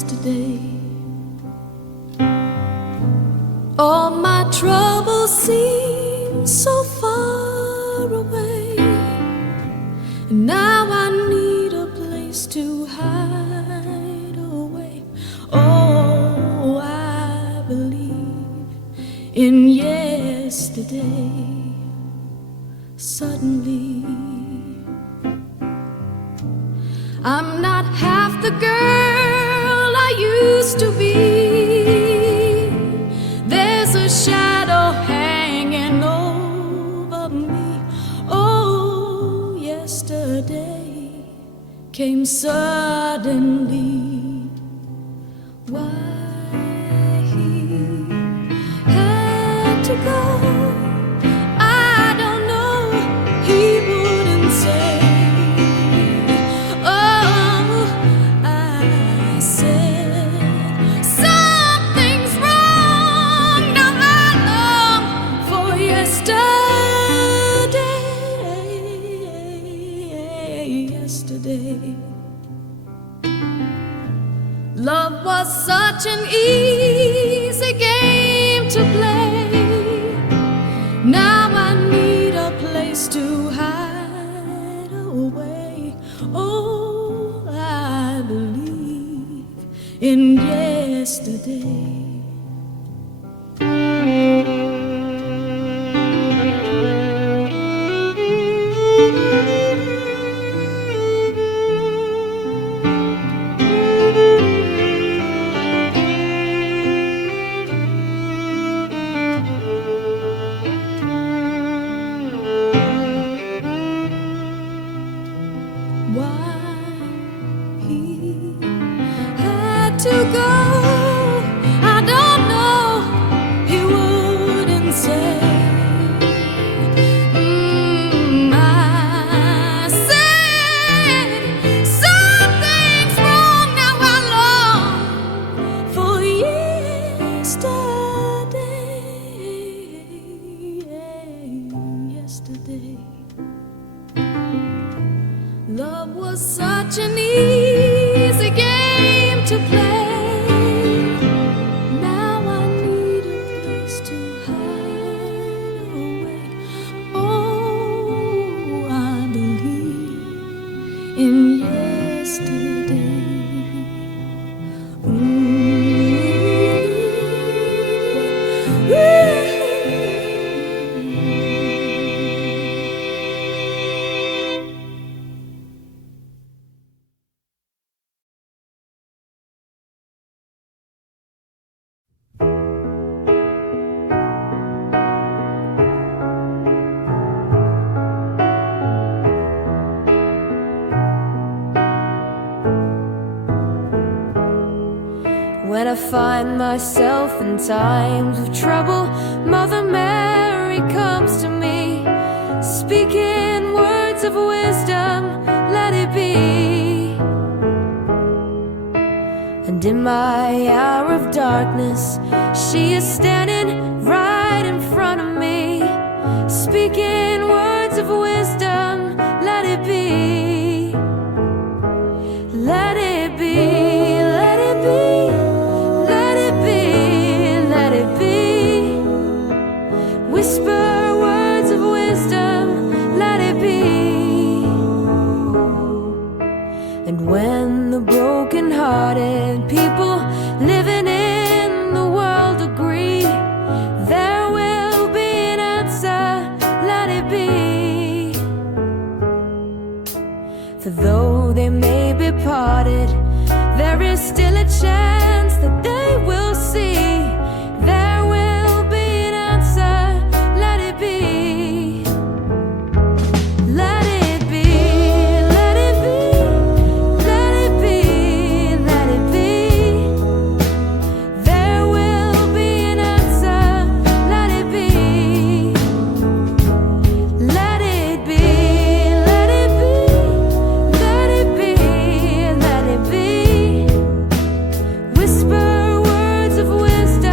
yesterday. All my troubles seem so far away, and now I need a place to hide away. Oh, I believe in yesterday. Suddenly, I'm not half the girl I used to be. There's a shadow hanging over me. Oh, yesterday came suddenly. Why he had to go, I don't know. He wouldn't say. Love was such an easy game to play. Now I need a place to hide away. Oh, I believe in yesterday. To go, I don't know. He wouldn't say. I said something's wrong. Now I long for yesterday. Yesterday, love was such an easy game to play. When I find myself in times of trouble, Mother Mary comes to me, speaking words of wisdom, let it be. And in my hour of darkness, she is standing right in front of me, speaking words of wisdom, let it be. Let it be, let it be. Whisper words of wisdom, let it be. And when the broken-hearted people living in the world agree, there will be an answer, let it be. For though they may be parted, there is still a chance that they will see. There will be an answer, let it be. Let it be, let it be, let it be, let it be. There will be an answer, let it be. Let it be, let it be, let it be, let it be. Whisper words of wisdom.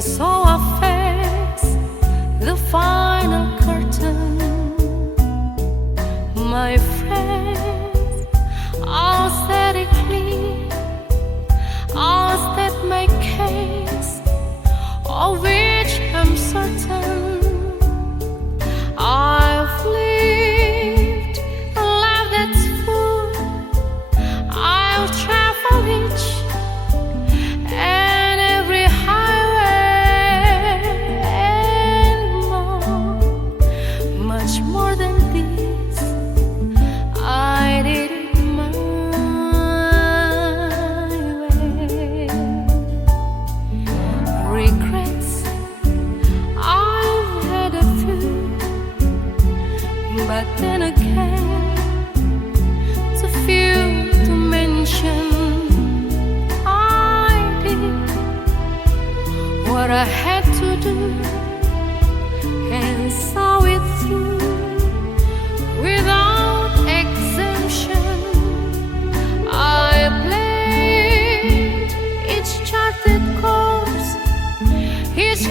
And so I face the final curtain. My friends, I'll set it clear, I'll state my case, of which I'm certain. I've lived a life that's full. I'll travel each and every highway and more, much more than this. I did it my way. Regrets, I've had a few, but then again, too few to mention. I did what I had to do and saw it through without exemption. I played each charted course, each